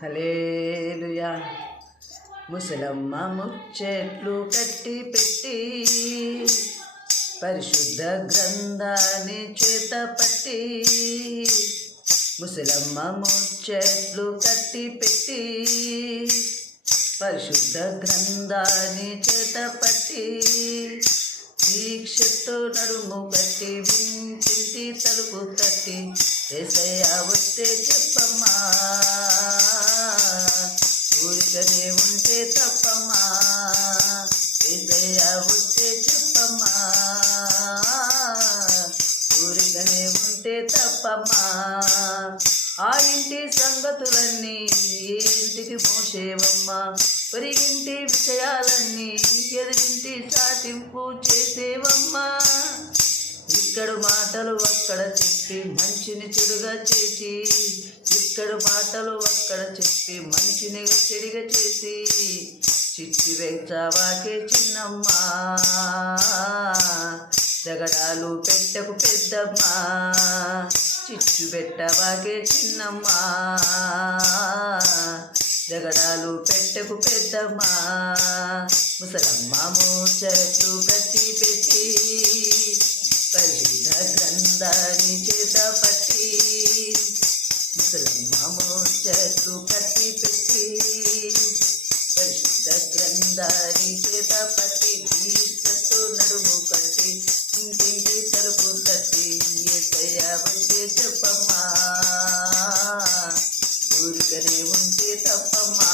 హల్లెలూయా. ముసలమ్మ ముచ్చెట్లు కట్టి పెట్టి పరిశుద్ధ గ్రంథాన్ని చేత పట్టి, ముసలమ్మ ముచ్చెట్లు కట్టి పెట్టి పరిశుద్ధ గ్రంథాన్ని చేత పట్టి, దీక్షతో నడుము కట్టి వింటింటి తలుపు తట్టి, యేసయ్య వస్తే చెప్పమ్మా, ఊరికనే ఉంటే తప్పమ్మా, యేసయ్య వస్తే చెప్పమ్మా, ఊరికనే ఉంటే తప్పమ్మా. ఆ ఇంటి సంగతులన్నీ ఏ ఇంటికి మోసేవమ్మా, పొరిగింటి విషయాలన్నీ ఎదురింటి సాటింపు చేసేవమ్మా. ఇక్కడ మాటలు అక్కడ చెప్పి మంచిని చెడుగా చేసి, ఇక్కడ మాటలు అక్కడ చెప్పి మంచిని చెడుగా చేసి, చిట్టి వేచావాకే చిన్నమ్మా, జగడాలు పెట్టకు పెద్దమ్మా, చిచ్చు పెట్టవాకే చిన్నమ్మా, జగడాలు పెట్టకు పెద్దమ్మా. ముసలమ్మ ముచ్చట్లు కట్టి పెట్టి పరిశుద్ధ గ్రంథాన్ని చేత పట్టి, ముసలమ్మ ముచ్చట్లు కట్టి పెట్టి పరిశుద్ధ గ్రంథాన్ని చేత పట్టి, దీక్షతో నడుము కట్టి ఇంటింటి తలుపు తట్టి, యేసయ్య వచ్చే చెప్పమ్మా, ఊరికనే ఉంటే తప్పమ్మా.